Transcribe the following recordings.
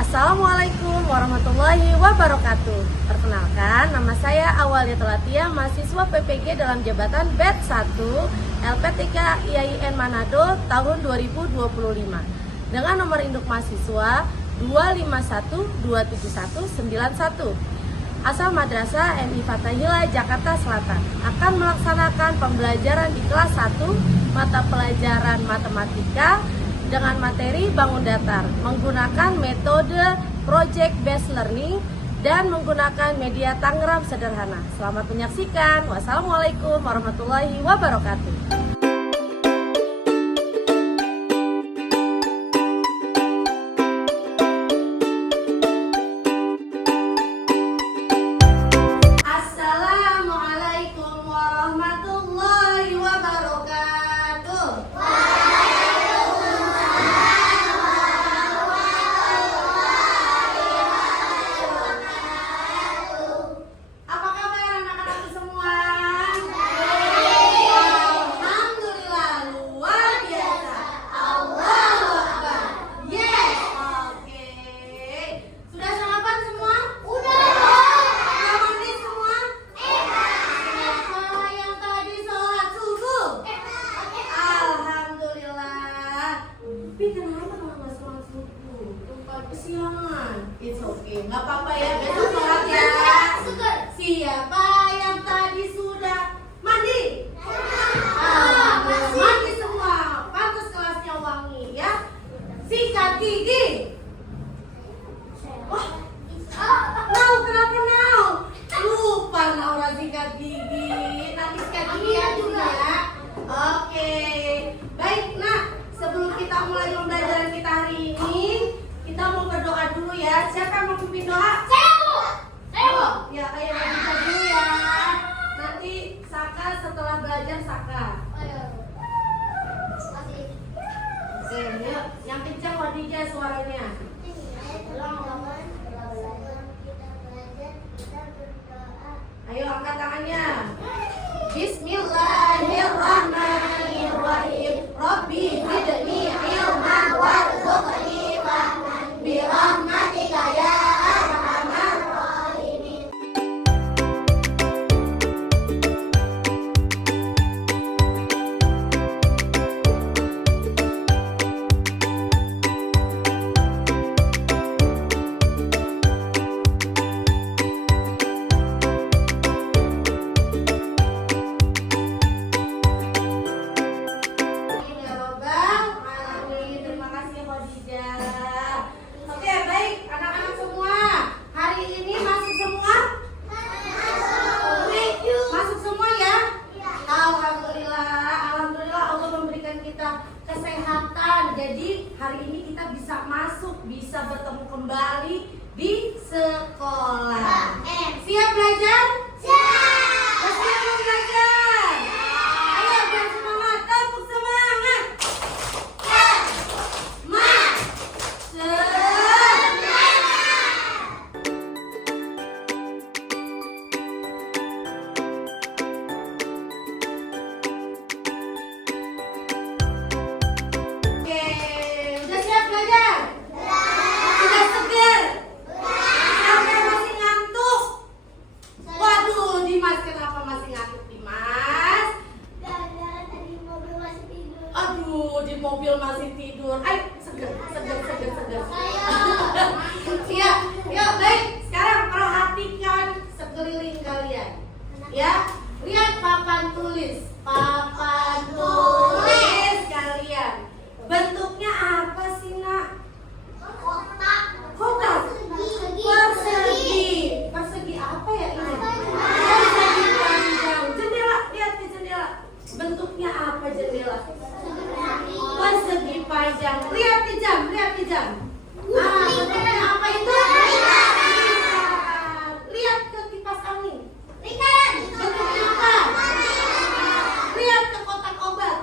Assalamualaikum warahmatullahi wabarakatuh. Perkenalkan, nama saya Awalia Telatia, mahasiswa PPG dalam jabatan BET 1 LPTK IAIN Manado tahun 2025 dengan nomor induk mahasiswa 251279191. Asal Madrasah MI Fathahillah Jakarta Selatan akan melaksanakan pembelajaran di kelas 1 mata pelajaran matematika dengan materi bangun datar menggunakan metode project based learning dan menggunakan media Tangram sederhana. Selamat menyaksikan. Wassalamualaikum warahmatullahi wabarakatuh. Assalamualaikum warahmatullahi wabarakatuh. Apa kabar anak-anak semua? Alhamdulillah, luar biasa. Allahu Akbar. Yes. Oke. Sudah sarapan semua? Udah mandi semua? Siapa yang tadi sholat subuh? Alhamdulillah. Tapi kenapa kalau nggak sholat subuh? Tempat kesiangan. It's okay. Nggak apa-apa ya. Besok sholat ya. Siapa yang tadi sudah mandi? Alhamdulillah, mandi semua. Pantas kelasnya wangi ya. Sikat gigi. Wah, kenapa now? Lupa Naura sikat gigi. Nanti sikat gigi ya juga ya. Oke. Baik, nak. Sebelum kita mulai pembelajaran kita hari ini, kita mau berdoa dulu ya. Siapa yang mau pimpin doa? Ya, ayo kita dulu ya. Nanti Saka setelah belajar Saka. Oke, yuk. Yang kencang Khadijah suaranya. Ayo angkat tangannya. Bismillahirrahmanirrahim. Rabbi zidni ilman warzuqni fahman bi rahmatika ya arhamar rahimin. Ya Rabbal Alamin. Terima kasih Khadijah. Oke, baik anak-anak semua. Hari ini masuk semua? Masuk semua ya? Alhamdulillah. Alhamdulillah Allah memberikan kita kesehatan. Jadi hari ini kita bisa masuk, bisa bertemu kembali di sekolah. Siap belajar? Siap mau belajar? Ayo biar semangat, tepuk semangat. Oke, udah siap belajar? Udah seger? Sampai masih ngantuk? Waduh, Dimas kenapa masih ngantuk Dimas? Aduh, di mobil masih tidur. Ayo, seger. Siap. Yuk, baik. Sekarang perhatikan sekeliling kalian. Ya, lihat papan tulis. Papan tulis kalian. Bentuknya apa sih, Nak? Kotak. Persegi apa ya ini? Persegi panjang. Jendela, lihat di jendela. Bentuknya apa jendela? Persegi panjang. Lihat di jam. Bentuknya apa itu? Lihat ke kipas angin. Bentuknya apa? Lihat ke kotak obat.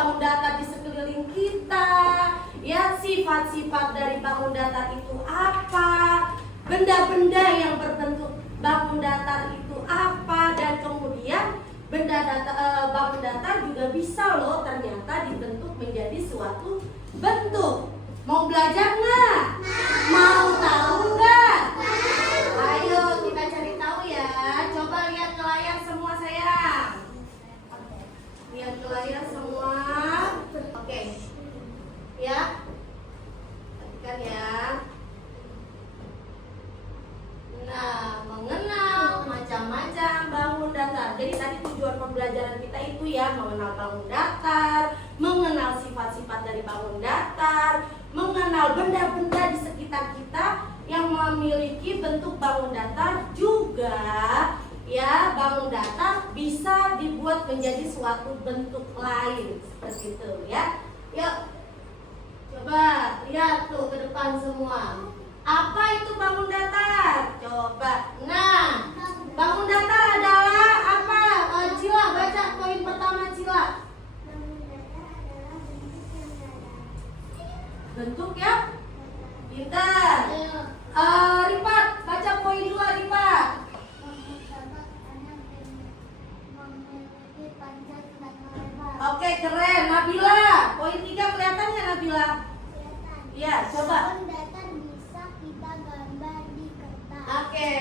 bangun datar di sekeliling kita, ya sifat-sifat dari bangun datar itu apa, benda-benda yang berbentuk bangun datar itu apa, dan kemudian bangun datar juga bisa loh ternyata dibentuk menjadi suatu bentuk. Mau belajar nggak? Mau tahu nggak? Ayo kita cari tahu ya. Coba lihat ke layar semua sayang. Lihat ke layar semua. Oke. Ya. Perhatikan ya. Nah, mengenal macam-macam bangun datar. Jadi tadi tujuan pembelajaran kita itu ya, mengenal bangun datar, mengenal sifat-sifat dari bangun datar, mengenal benda-benda di sekitar kita yang memiliki bentuk bangun datar. Juga ya, bangun datar bisa dibuat menjadi suatu bentuk lain seperti itu ya. Yuk, coba lihat tuh ke depan semua. Apa itu bangun datar? Coba. Nah, bangun datar adalah apa? Cila, baca poin pertama Cila. Bentuk ya? Pintar. Rifat, baca poin 2 Rifat. Oke, keren. Nabila, poin 3 kelihatan nggak Nabila? Iya, coba. Bangun datar bisa kita gambar di kertas. Oke.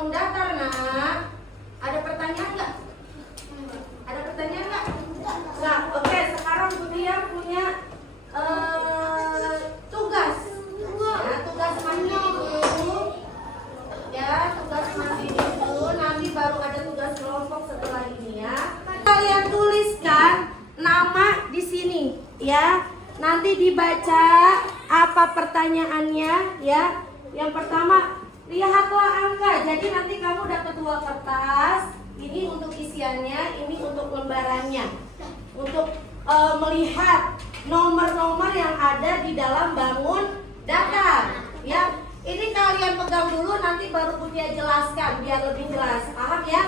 bangun datar, nak. Ada pertanyaan nggak? Ada pertanyaan nggak? Nah, oke, sekarang Budia punya tugas. Ya, tugas mandi dulu. Ya, tugas mandi dulu. Nanti baru ada tugas kelompok setelah ini ya. Kalian tuliskan nama di sini ya. Nanti dibaca apa pertanyaannya ya. Yang pertama, lihatlah angka. Jadi nanti kamu dapat 2 kertas. Ini untuk isiannya, ini untuk lembarannya. Untuk melihat nomor-nomor yang ada di dalam bangun datar. Ya, ini kalian pegang dulu, nanti baru Budia jelaskan biar lebih jelas. Paham ya?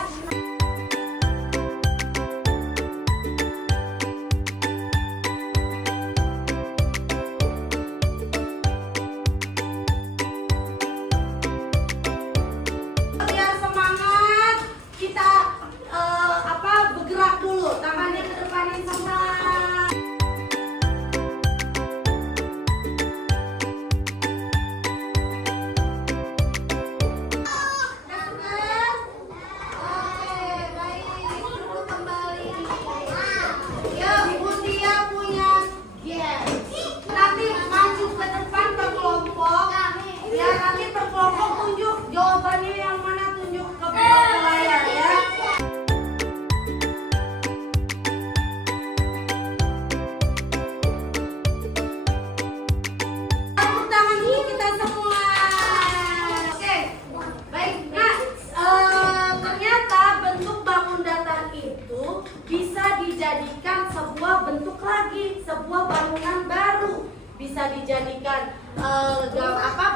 Biar semangat, kita bergerak dulu, tangannya ke depanin semua. Jawabannya yang mana, tunjuk ke layar ya. Tepuk tangan dulu kita semua. Oke, baik. Nah, ternyata bentuk bangun datar itu bisa dijadikan sebuah bentuk lagi, sebuah bangunan baru. Bisa dijadikan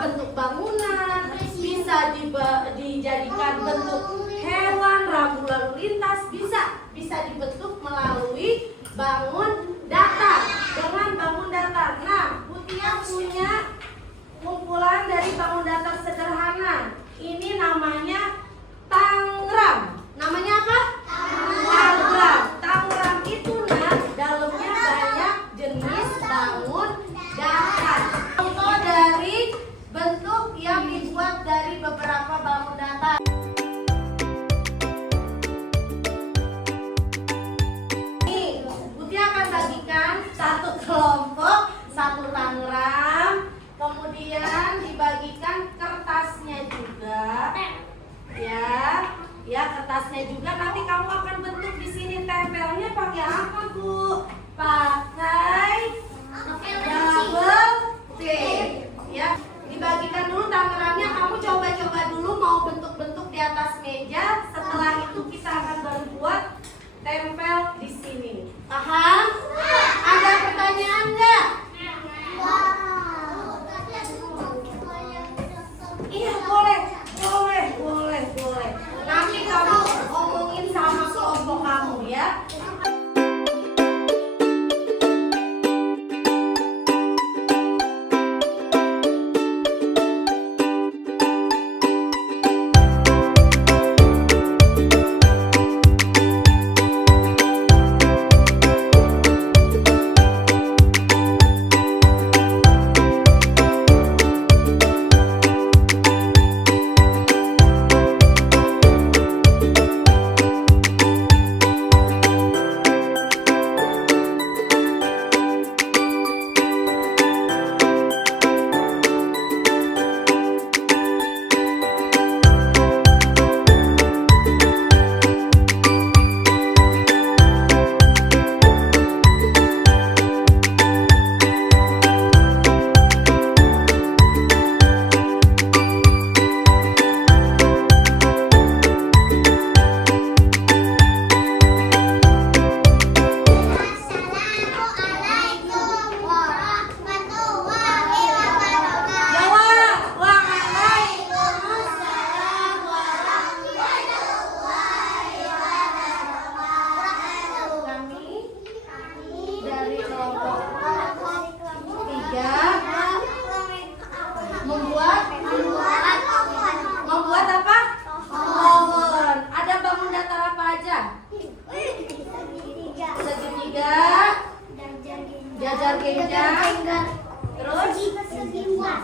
bentuk bangunan, bisa dijadikan bentuk hewan, rambu lalu lintas, bisa dibentuk melalui bangun datar, dengan bangun datar. Nah, Budia punya kumpulan dari bangun datar sederhana. Ini namanya tangram. Namanya apa? Tangram. Tangram itu dalamnya banyak jenis bangun datar. Contoh dari bentuk yang dibuat dari beberapa bangun datar. Nih, Budia akan bagikan satu kelompok, satu tangram, kemudian dibagikan kertasnya juga. Ya, kertasnya juga. Nanti kamu akan bentuk di sini. Tempelnya pakai apa, Bu? Pakai double tape. Ya, dibagikan dulu tangannya. Kamu coba-coba dulu mau bentuk-bentuk di atas meja. Setelah itu kita akan berbuat tempel di sini. Paham? Ada pertanyaan nggak? Iya, boleh. Nanti kamu ngomongin sama kelompok kamu ya.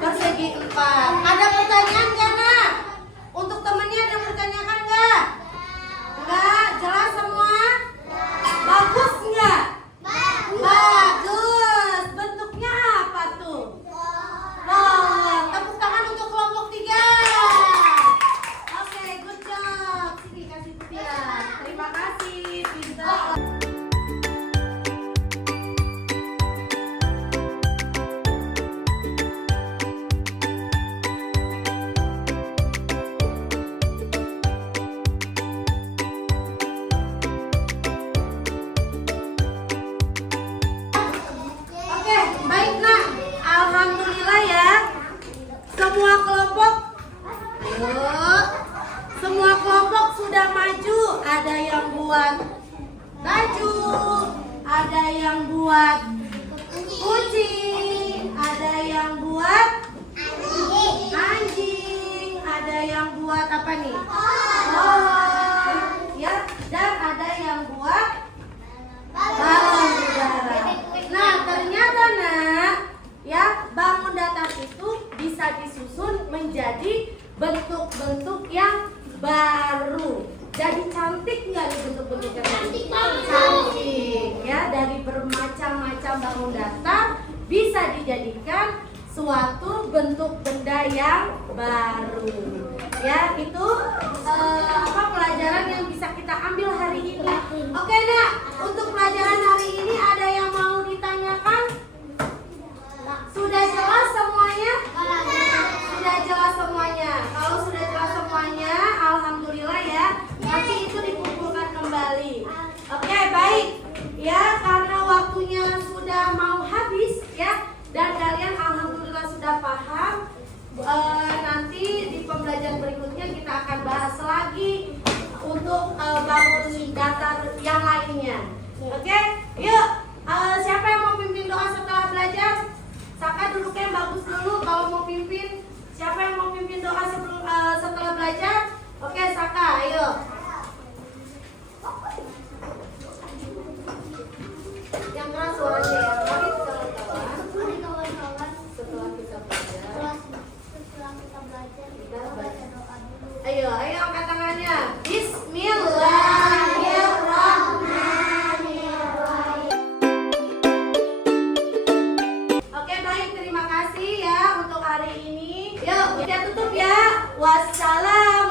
persegi 4. Ada pertanyaan nggak, Nak? Untuk temennya ada kelompok? Ayo. Semua kelompok sudah maju. Ada yang buat baju, ada yang buat kucing, ada yang buat anjing, ada yang buat apa nih? Oh, ya, dan ada yang buat balon udara. Nah, ternyata nak, ya, bangun datar itu bisa disusun menjadi bentuk-bentuk yang baru. Jadi cantik nggak nih bentuk-bentuknya? Cantik banget. Cantik, ya. Dari bermacam-macam bangun datar bisa dijadikan suatu bentuk benda yang baru. Ya, itu pelajaran yang bisa kita ambil hari ini. Oke, nak. Untuk pelajaran hari ini ada yang mau ditanyakan? Sudah jelas semuanya? Sudah jelas semuanya. Kalau sudah jelas semuanya, alhamdulillah ya. Nanti itu dikumpulkan kembali. Oke, baik. Ya, karena waktunya sudah mau habis ya, dan kalian alhamdulillah sudah paham. Nanti di pembelajaran berikutnya kita akan bahas lagi untuk bangun datar yang lainnya. Oke, yuk. Siapa yang mau pimpin doa setelah belajar? Saka duduknya yang bagus dulu kalau mau pimpin. Siapa yang mau pimpin doa setelah belajar? Oke, Saka, ayo. Yang keras suaranya ya. Mari kawan-kawan. Setelah kita belajar. Ayo angkat tangannya. Bismillahirrahmanirrahim. Oke, baik, terima kasih ya untuk hari ini. Yuk, kita tutup ya. Wassalam.